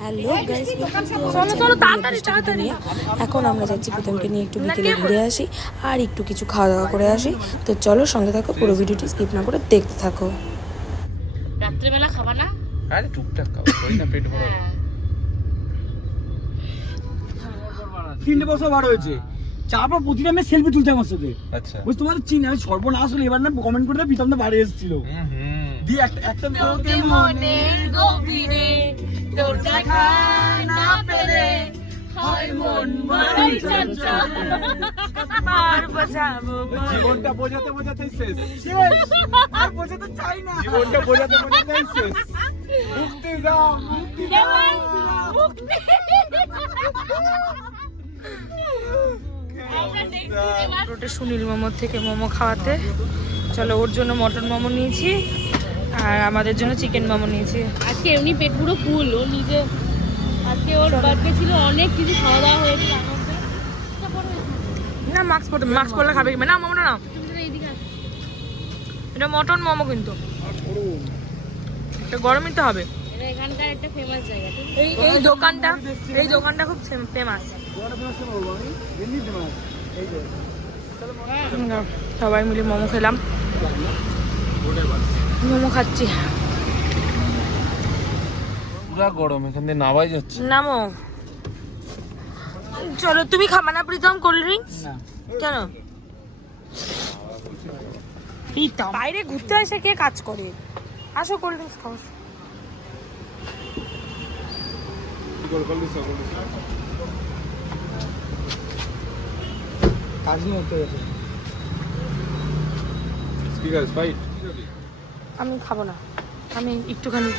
Hello guys, চলো তাড়াতাড়ি এখন আমরা যাচ্ছি প্রীতমকে নিয়ে একটু বিকেলে ঘুরে আসি আর একটু কিছু খাওয়া দাওয়া করে আসি। তো চলো সঙ্গে থাকো, পুরো ভিডিওটি স্কিপ না করে দেখতে থাকো। রাত্রিবেলা খাবা না? আরে টুকটাক খাও, ওই না পেট ভরা। 3 বছর বার হয়েছে, চারবার প্রতিটা আমি সেলফি তুলতে আমার সাথে। আচ্ছা বুঝ তোমার চিনি আমি সর্বনাশ হলো। এবার না কমেন্ট করে দেয় প্রীতম দা বাড়ি এসেছিল। দিয়ে একটা তোকে মনে গভীরে তোর দেখা না পেলে হয় মন মারাই চঞ্চল আর বোঝাবো জীবনটা বোঝাতে বোঝাতে শেষ। আর বোঝাতে চাই না। জীবনটা বোঝাতে বোঝাতে শেষ। মুক্তি দাও, মুক্তি দাও। রোটে সুনীল মোমোর থেকে মোমো খাওয়াতে চলো, ওর জন্য মটন মোমো নিয়েছি আর আমাদের জন্য চিকেন মোমো নিয়েছি। আজকে এমনি পেট পুরো ফুল, ও নিজে আজকে ওর বার্থডে ছিল, অনেক কিছু খাওয়া দাওয়া হয়েছিল। না মাস্ক পরলে খাবে কি না মোমো না, এটা মটন মোমো কিন্তু এটা গরমই তো হবে। এটা এখানকার একটা ফেমাস জায়গা। এই দোকানটা খুব ফেমাস। সবাই মিলে মোমো খেলাম, মোমো খাচ্ছি। পুরা গরম, এখান দিয়ে নামাই যাচ্ছে। নামো, চলো। তুমি খাবা না প্রীতম কোল্ড ড্রিঙ্কস? কেন? প্রীতম বাইরে ঘুরতে আসে কে কাজ করে? আসো কোল্ড ড্রিঙ্কস খাও। আমি খাবো না, আমি একটুখানি।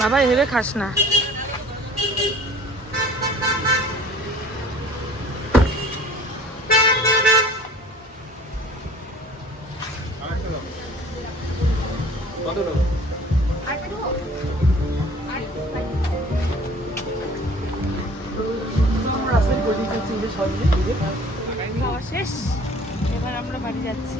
বাবা এভাবে খাস না। খাওয়া শেষ, এবার আমরা বাড়ি যাচ্ছি।